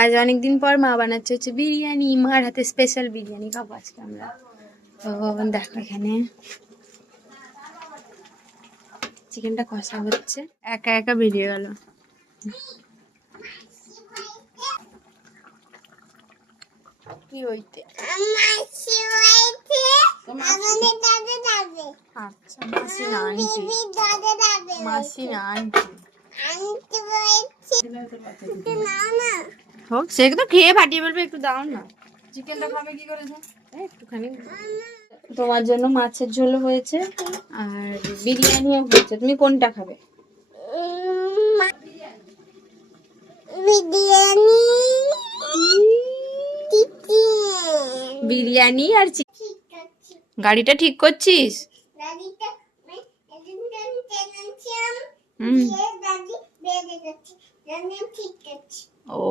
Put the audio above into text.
আজ অনেকদিন পর মা বানাচ্ছে হচ্ছে বিরিয়ানি, মার হাতে স্পেশাল বিরিয়ানি খাবো আজকে আমরা। তো দেখো এখানে চিকেনটা কষা হচ্ছে, একা একা বেরিয়ে গেল। কি হইতে আচ্ছা মাসি না আন্টি, মাসি না আন্টি হোক, সে তো খেয়ে ফাটিয়ে বলবে একটু দাও না। চিকেনটা খাবে কি করে একটুখানি। তোমার জন্য মাছের ঝোল হয়েছে আর বিরিয়ানিও হয়েছে, তুমি কোনটা খাবে? বিরিয়ানি আর গাড়িটা ঠিক করছিস?